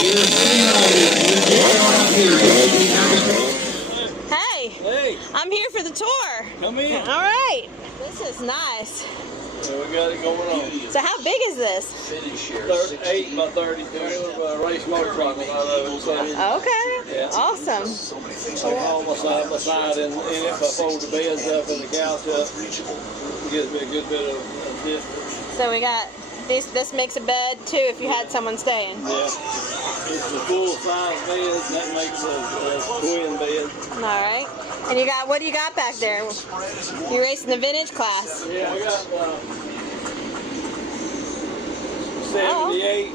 Hey. Hey. I'm here for the tour. Come in. All right. This is nice. So we got it going on. So how big is this? 8 by 32 race motorcycle out of it. So Okay. yeah. Awesome. I'm almost side by side in it. If I fold the beds up and the couch up, it gives me a good bit of distance. So we got this makes a bed too if you had someone staying. Yeah. It's a full size bed. That makes a twin bed. All right. And you got, what do you got back there? You're racing the vintage class. Yeah, we got 78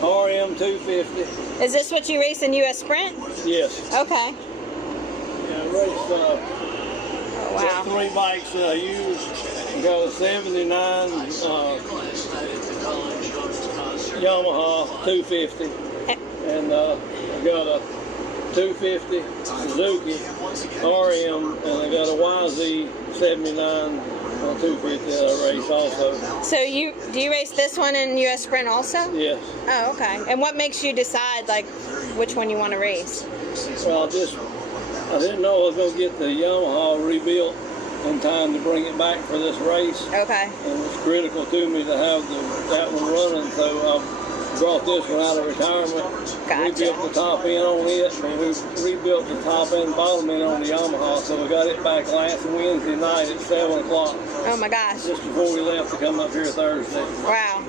RM 250. Is this what you race in US Sprint? Yes. Okay. Yeah, I raced Wow. 3 bikes used. We got a 79 Yamaha 250. And I got a 250 Suzuki RM, and I got a YZ 79 250 that I race also. So do you race this one in US Sprint also? Yes. Oh, okay. And what makes you decide like which one you want to race? Well, I didn't know I was going to get the Yamaha rebuilt in time to bring it back for this race. Okay. And it's critical to me to have that one running, so I brought this one out of retirement. Gotcha. Rebuilt the top end on it, and we rebuilt the top end and bottom end on the Yamaha, so we got it back last Wednesday night at 7 o'clock. Oh my gosh. Just before we left to come up here Thursday. Wow.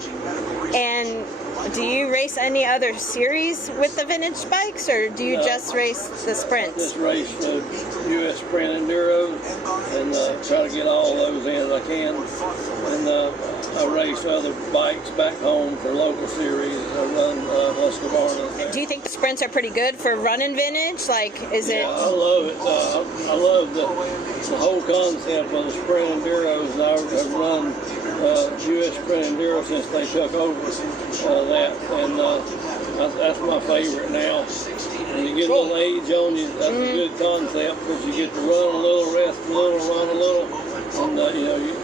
And do you race any other series with the vintage bikes, or do you just race the sprints? Just race the US Sprint Enduro and try to get all those in as I can. And I race other bikes back home for local series. I run Husqvarna. Do you think the sprints are pretty good for running vintage? Like, is it? I love it. I love the whole concept of the Sprint Enduros. I've run US Sprint Enduro since they took over that, and that's my favorite now. When you get a little age on you, that's a good concept because you get to run a little, rest a little, run a little, and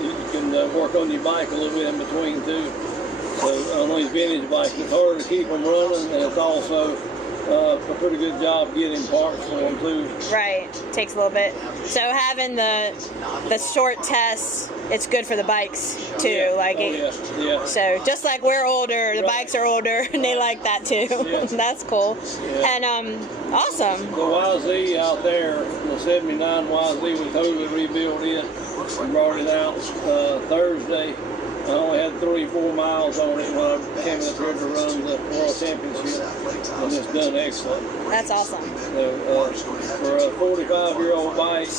you can work on your bike a little bit in between too. So on these vintage bikes, it's harder to keep them running, and it's also a pretty good job getting parts for them too. Right, takes a little bit. So having the short tests, it's good for the bikes too. Yeah. Like yeah. So just like we're older, the bikes are older, and they like that too. Yeah. That's cool. Yeah. And awesome. The YZ out there, the 79 YZ, we totally rebuilt it and brought it out Thursday. I only had 3-4 miles on it when I came up here to run the World Championship, and it's done excellent. That's awesome. So, for a 45-year-old bike,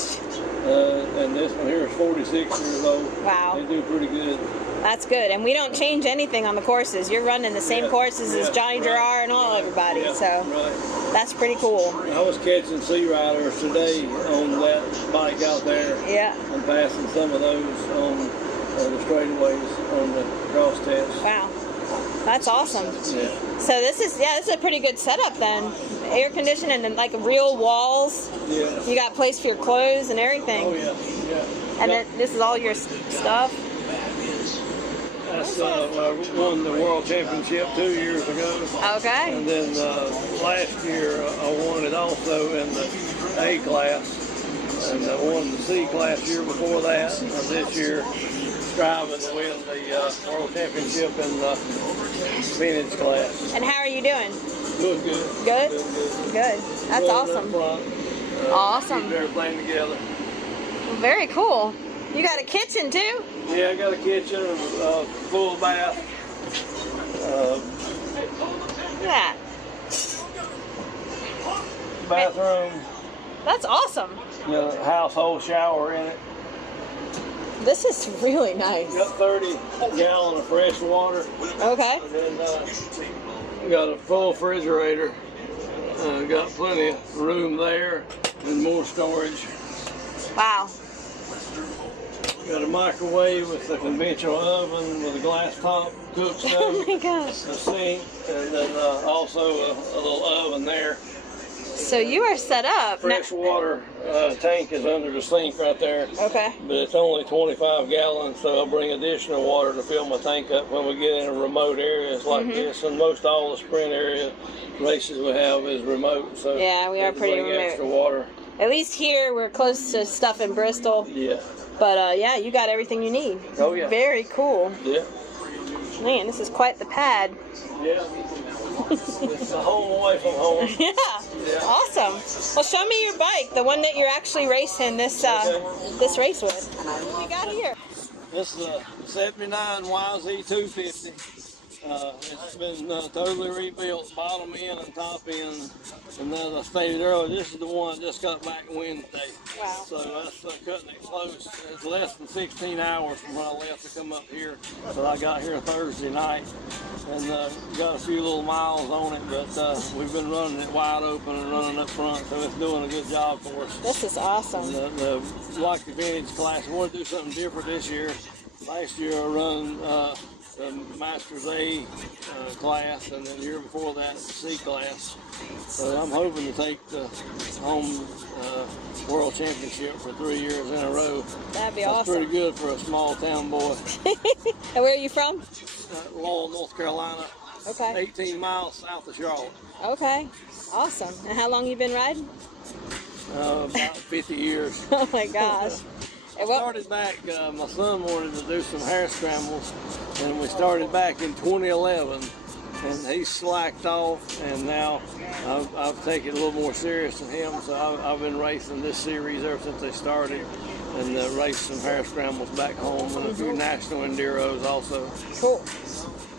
and this one here is 46 years old. Wow. They do pretty good. That's good. And we don't change anything on the courses. You're running the same courses as Johnny Gerard and everybody. Yeah, so that's pretty cool. I was catching sea riders today on that bike out there. Yeah. And passing some of those on the straightaways on the cross test. Wow. That's awesome. Yeah. So this is a pretty good setup then. Air conditioning and like real walls. Yeah. You got place for your clothes and everything. Oh yeah, yeah. And then this is all your stuff. That's I won the World Championship 2 years ago. Okay. And then last year I won it also in the A class, and I won the C class year before that. And this year striving to win the World Championship in the vintage class. And how are you doing? Doing good. Good? Doing good. Good. That's awesome. Awesome. Keep everything together. Very cool. You got a kitchen too? Yeah, I got a kitchen, a full bath. Look at that. Bathroom. That's awesome. Household shower in it. This is really nice. Got 30 gallons of fresh water. Okay. And then we got a full refrigerator. Got plenty of room there and more storage. Wow. Got a microwave with a conventional oven with a glass top cook stove. Oh my gosh. A sink, and then also a little oven there. So you are set up. Fresh water tank is under the sink right there. Okay. But it's only 25 gallons, so I'll bring additional water to fill my tank up when we get in remote areas like this. And most all the sprint area races we have is remote, so yeah, we are pretty bring remote. extra water. At least here we're close to stuff in Bristol. Yeah. But yeah, you got everything you need. Oh yeah. Very cool. Yeah. Man, this is quite the pad. Yeah. It's a home away from home. Yeah. Yeah. Awesome. Well, show me your bike, the one that you're actually racing this this race with. What we got here? This is a 79 YZ250. It's been totally rebuilt, bottom end and top end. And as I stated earlier, this is the one that just got back Wednesday. Wow. So that's cutting it close. It's less than 16 hours from when I left to come up here. But I got here Thursday night and got a few little miles on it. But we've been running it wide open and running up front, so it's doing a good job for us. This is awesome. And, like the vintage class, I want to do something different this year. Last year I run the Masters A class, and then the year before that, the C class. So I'm hoping to take the home World Championship for 3 years in a row. That'd be That's awesome. pretty good for a small town boy. And where are you from? Lowell, North Carolina. Okay. 18 miles south of Charlotte. Okay. Awesome. And how long you been riding? About 50 years. Oh my gosh. I started back, my son wanted to do some hare scrambles, and we started back in 2011, and he slacked off, and now I've taken it a little more serious than him, so I've been racing this series ever since they started, and raced some hare scrambles back home, and a few national enduros also. Cool.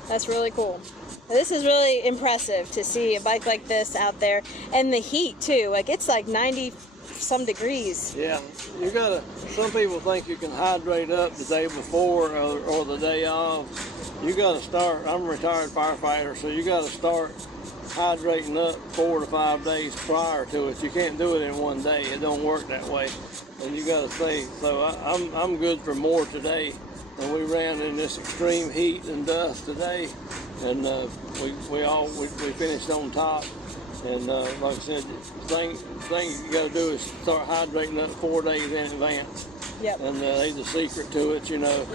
That's really cool. This is really impressive to see a bike like this out there, and the heat too. Like it's like 90 some degrees. Yeah, you gotta, some people think you can hydrate up the day before or the day of. You gotta start, I'm a retired firefighter, so you gotta start hydrating up 4 to 5 days prior to it. You can't do it in one day, it don't work that way. And you gotta stay, so I'm good for more today. And we ran in this extreme heat and dust today, and we finished on top. And like I said, the thing you got to do is start hydrating up 4 days in advance. Yep. And there's a secret to it, you know.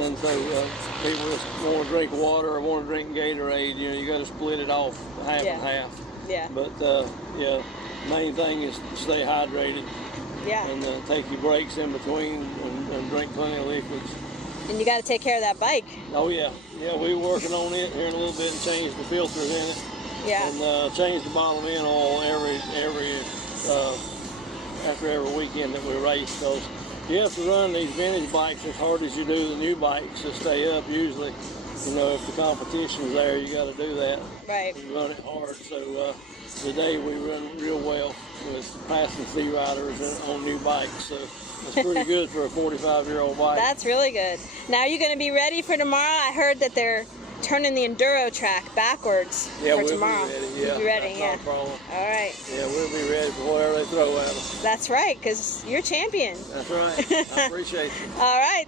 And so people just want to drink water or want to drink Gatorade, you know, you got to split it off half and half. Yeah. But yeah, main thing is to stay hydrated. Yeah. And take your breaks in between and drink plenty of liquids. And you got to take care of that bike. Oh yeah, yeah. We're working on it here in a little bit and change the filters in it. Yeah. And change the bottom end oil after every weekend that we race. Because you have to run these vintage bikes as hard as you do the new bikes to stay up. Usually, you know, if the competition's there, you got to do that. Right. You run it hard. So today we run real well with passing C riders on new bikes. So it's pretty good for a 45-year-old bike. That's really good. Now, are you going to be ready for tomorrow? I heard that they're turning the Enduro track backwards for tomorrow. Be ready. Yeah, you'll be ready, that's yeah. not a problem. All right. Yeah, we'll be ready for whatever they throw at us. That's right, because you're champion. That's right. I appreciate you. All right.